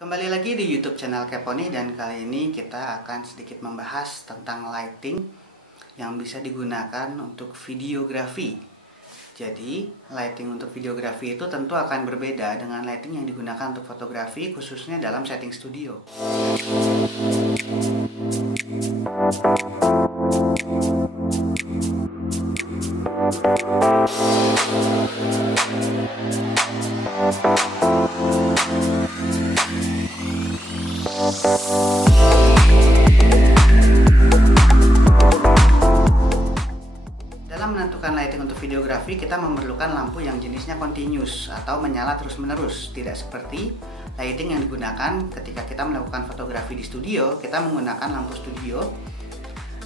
Kembali lagi di YouTube channel Keponi, dan kali ini kita akan sedikit membahas tentang lighting yang bisa digunakan untuk videografi. Jadi, lighting untuk videografi itu tentu akan berbeda dengan lighting yang digunakan untuk fotografi, khususnya dalam setting studio. Dalam menentukan lighting untuk videografi, kita memerlukan lampu yang jenisnya continuous atau menyala terus-menerus. Tidak seperti lighting yang digunakan ketika kita melakukan fotografi di studio. Kita menggunakan lampu studio,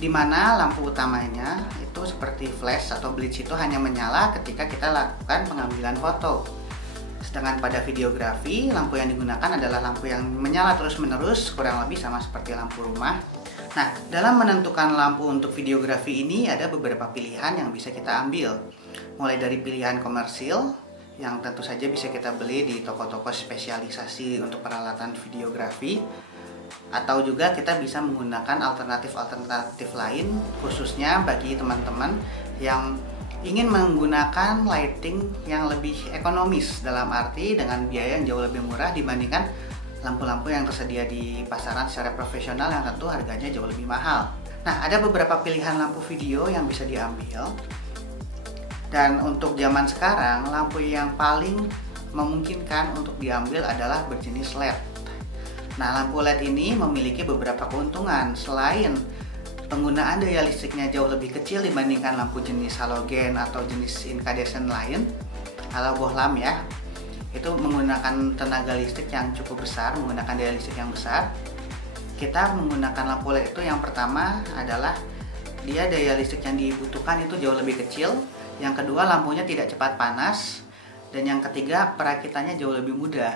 di mana lampu utamanya itu seperti flash atau blitz itu hanya menyala ketika kita lakukan pengambilan foto. Sedangkan pada videografi, lampu yang digunakan adalah lampu yang menyala terus-menerus, kurang lebih sama seperti lampu rumah. Nah, dalam menentukan lampu untuk videografi ini ada beberapa pilihan yang bisa kita ambil. Mulai dari pilihan komersil, yang tentu saja bisa kita beli di toko-toko spesialisasi untuk peralatan videografi. Atau juga kita bisa menggunakan alternatif-alternatif lain, khususnya bagi teman-teman yang ingin menggunakan lighting yang lebih ekonomis, dalam arti dengan biaya yang jauh lebih murah dibandingkan lampu-lampu yang tersedia di pasaran secara profesional yang tentu harganya jauh lebih mahal. Nah, ada beberapa pilihan lampu video yang bisa diambil. Dan untuk zaman sekarang, lampu yang paling memungkinkan untuk diambil adalah berjenis LED. Nah, lampu LED ini memiliki beberapa keuntungan. Selain penggunaan daya listriknya jauh lebih kecil dibandingkan lampu jenis halogen atau jenis incandescent lain, atau bohlam ya, itu menggunakan tenaga listrik yang cukup besar, menggunakan daya listrik yang besar. Kita menggunakan lampu LED itu yang pertama adalah dia daya listrik yang dibutuhkan itu jauh lebih kecil. Yang kedua, lampunya tidak cepat panas. Dan yang ketiga, perakitannya jauh lebih mudah.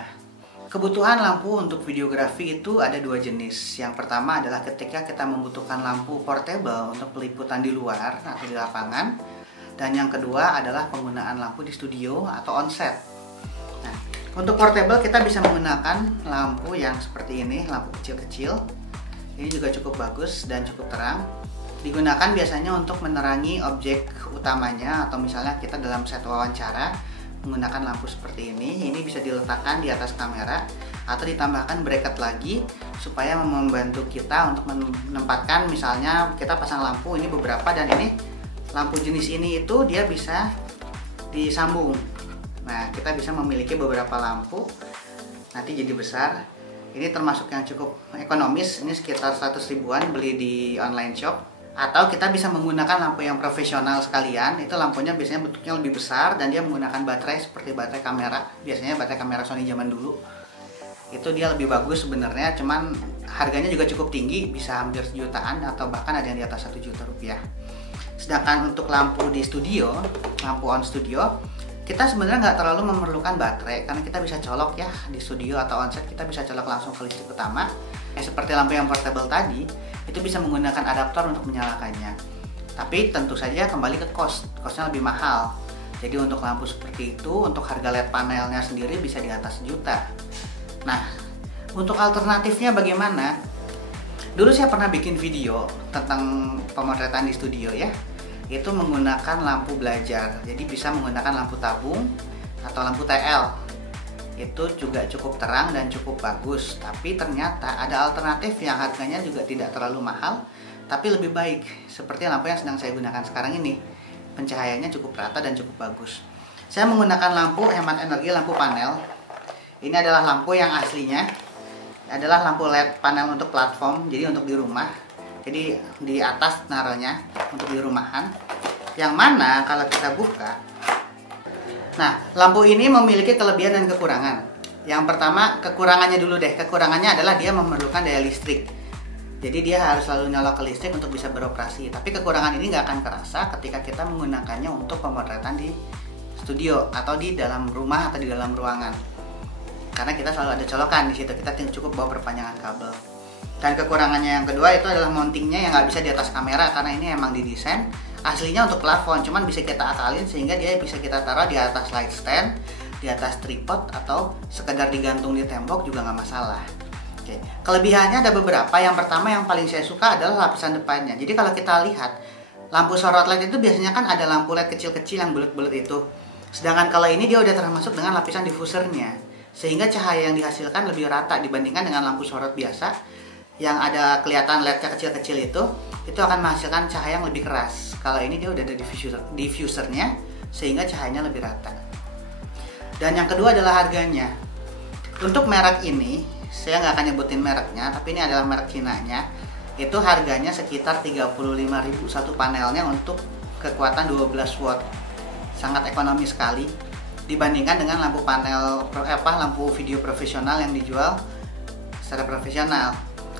Kebutuhan lampu untuk videografi itu ada dua jenis. Yang pertama adalah ketika kita membutuhkan lampu portable untuk peliputan di luar atau di lapangan. Dan yang kedua adalah penggunaan lampu di studio atau on-set. Nah, untuk portable kita bisa menggunakan lampu yang seperti ini, lampu kecil-kecil. Ini juga cukup bagus dan cukup terang. Digunakan biasanya untuk menerangi objek utamanya, atau misalnya kita dalam set wawancara menggunakan lampu seperti ini. Ini bisa diletakkan di atas kamera atau ditambahkan bracket lagi supaya membantu kita untuk menempatkan, misalnya kita pasang lampu ini beberapa, dan ini lampu jenis ini itu dia bisa disambung. Nah, kita bisa memiliki beberapa lampu nanti jadi besar. Ini termasuk yang cukup ekonomis, ini sekitar 100 ribuan beli di online shop. Atau kita bisa menggunakan lampu yang profesional sekalian. Itu lampunya biasanya bentuknya lebih besar dan dia menggunakan baterai seperti baterai kamera. Biasanya baterai kamera Sony zaman dulu. Itu dia lebih bagus sebenarnya, cuman harganya juga cukup tinggi, bisa hampir sejutaan atau bahkan ada yang di atas 1 juta rupiah. Sedangkan untuk lampu di studio, lampu on studio, kita sebenarnya nggak terlalu memerlukan baterai karena kita bisa colok ya di studio atau on set, kita bisa colok langsung ke listrik utama. Seperti lampu yang portable tadi, itu bisa menggunakan adaptor untuk menyalakannya. Tapi tentu saja kembali ke costnya lebih mahal. Jadi untuk lampu seperti itu, untuk harga LED panelnya sendiri bisa di atas juta. Nah, untuk alternatifnya bagaimana? Dulu saya pernah bikin video tentang pemotretan di studio ya. Itu menggunakan lampu belajar. Jadi bisa menggunakan lampu tabung atau lampu TL. Itu juga cukup terang dan cukup bagus. Tapi ternyata ada alternatif yang harganya juga tidak terlalu mahal, tapi lebih baik. Seperti lampu yang sedang saya gunakan sekarang ini. Pencahayaannya cukup rata dan cukup bagus. Saya menggunakan lampu hemat energi, lampu panel. Ini adalah lampu yang aslinya. Adalah lampu LED panel untuk platform, jadi untuk di rumah. Jadi di atas naruhnya untuk di rumahan. Yang mana kalau kita buka, nah, lampu ini memiliki kelebihan dan kekurangan. Yang pertama, kekurangannya dulu deh. Kekurangannya adalah dia memerlukan daya listrik. Jadi dia harus selalu nyala ke listrik untuk bisa beroperasi. Tapi kekurangan ini nggak akan kerasa ketika kita menggunakannya untuk pemotretan di studio atau di dalam rumah atau di dalam ruangan. Karena kita selalu ada colokan di situ. Kita cukup bawa perpanjangan kabel. Dan kekurangannya yang kedua itu adalah mountingnya yang nggak bisa di atas kamera, karena ini emang didesain aslinya untuk plafon, cuman bisa kita akalin sehingga dia bisa kita taruh di atas light stand di atas tripod atau sekedar digantung di tembok juga nggak masalah. Oke. Kelebihannya ada beberapa. Yang pertama yang paling saya suka adalah lapisan depannya. Jadi kalau kita lihat lampu sorot LED itu biasanya kan ada lampu LED kecil-kecil yang bulat-bulat itu. Sedangkan kalau ini dia udah termasuk dengan lapisan diffusernya, sehingga cahaya yang dihasilkan lebih rata dibandingkan dengan lampu sorot biasa yang ada kelihatan LED-nya kecil-kecil itu akan menghasilkan cahaya yang lebih keras. Kalau ini dia udah ada diffusernya sehingga cahayanya lebih rata. Dan yang kedua adalah harganya. Untuk merek ini, saya nggak akan nyebutin mereknya, tapi ini adalah merek Cina-nya. Itu harganya sekitar 35.000 satu panelnya untuk kekuatan 12 watt. Sangat ekonomis sekali dibandingkan dengan lampu lampu video profesional yang dijual secara profesional.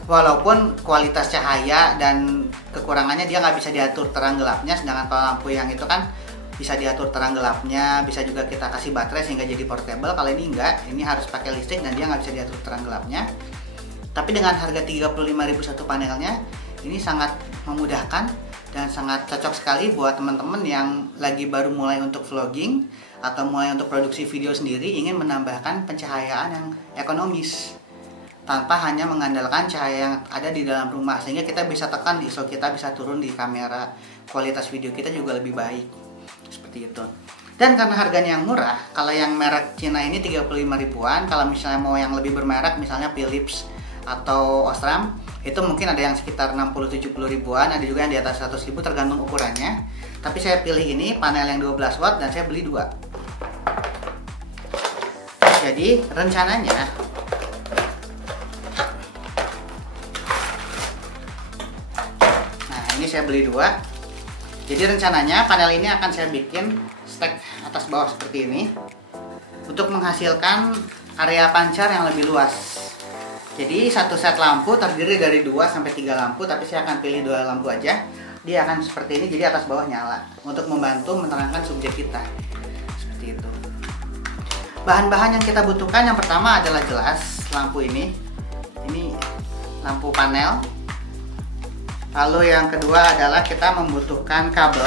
Walaupun kualitas cahaya dan kekurangannya dia nggak bisa diatur terang gelapnya, sedangkan kalau lampu yang itu kan bisa diatur terang gelapnya, bisa juga kita kasih baterai sehingga jadi portable. Kalau ini enggak, ini harus pakai listrik dan dia nggak bisa diatur terang gelapnya. Tapi dengan harga 35.000 satu panelnya, ini sangat memudahkan dan sangat cocok sekali buat teman-teman yang lagi baru mulai untuk vlogging atau mulai untuk produksi video sendiri, ingin menambahkan pencahayaan yang ekonomis tanpa hanya mengandalkan cahaya yang ada di dalam rumah, sehingga kita bisa tekan ISO kita bisa turun di kamera, kualitas video kita juga lebih baik. Seperti itu. Dan karena harganya yang murah, kalau yang merek Cina ini 35 ribuan, kalau misalnya mau yang lebih bermerek misalnya Philips atau Osram, itu mungkin ada yang sekitar 60-70 ribuan, ada juga yang di atas 100 ribu tergantung ukurannya. Tapi saya pilih ini panel yang 12 watt dan saya beli 2. Jadi rencananya ini saya beli 2. Jadi rencananya panel ini akan saya bikin stack atas bawah seperti ini untuk menghasilkan area pancar yang lebih luas. Jadi satu set lampu terdiri dari 2 sampai 3 lampu, tapi saya akan pilih 2 lampu aja. Dia akan seperti ini, jadi atas bawah nyala untuk membantu menerangkan subjek kita. Seperti itu. Bahan-bahan yang kita butuhkan yang pertama adalah jelas lampu ini. Ini lampu panel. Lalu yang kedua adalah kita membutuhkan kabel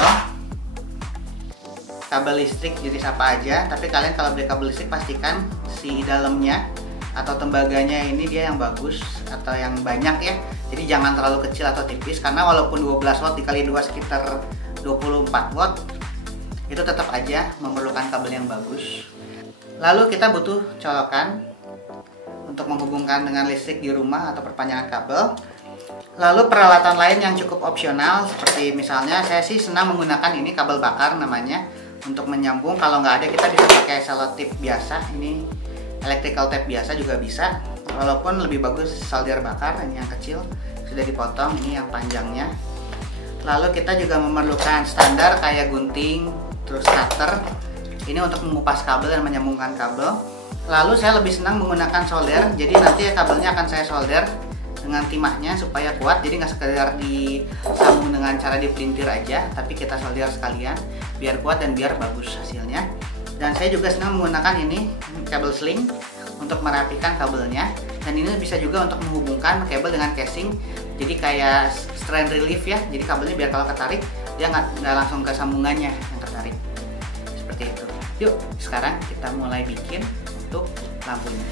listrik jenis apa aja. Tapi kalian kalau beli kabel listrik pastikan si dalamnya atau tembaganya ini dia yang bagus atau yang banyak ya. Jadi jangan terlalu kecil atau tipis, karena walaupun 12 watt dikali 2 sekitar 24 watt, itu tetap aja memerlukan kabel yang bagus. Lalu kita butuh colokan untuk menghubungkan dengan listrik di rumah atau perpanjangan kabel. Lalu peralatan lain yang cukup opsional, seperti misalnya saya sih senang menggunakan ini kabel bakar namanya untuk menyambung. Kalau nggak ada kita bisa pakai selotip biasa, ini electrical tape biasa juga bisa. Walaupun lebih bagus solder bakar, ini yang kecil sudah dipotong, ini yang panjangnya. Lalu kita juga memerlukan standar kayak gunting, terus cutter. Ini untuk mengupas kabel dan menyambungkan kabel. Lalu saya lebih senang menggunakan solder, jadi nanti kabelnya akan saya solder dengan timahnya supaya kuat, jadi nggak sekedar disambung dengan cara dipelintir aja, tapi kita solder sekalian biar kuat dan biar bagus hasilnya. Dan saya juga senang menggunakan ini kabel sling untuk merapikan kabelnya, dan ini bisa juga untuk menghubungkan kabel dengan casing, jadi kayak strand relief ya, jadi kabelnya biar kalau ketarik dia nggak langsung ke sambungannya yang tertarik, seperti itu. Yuk sekarang kita mulai bikin untuk lampunya.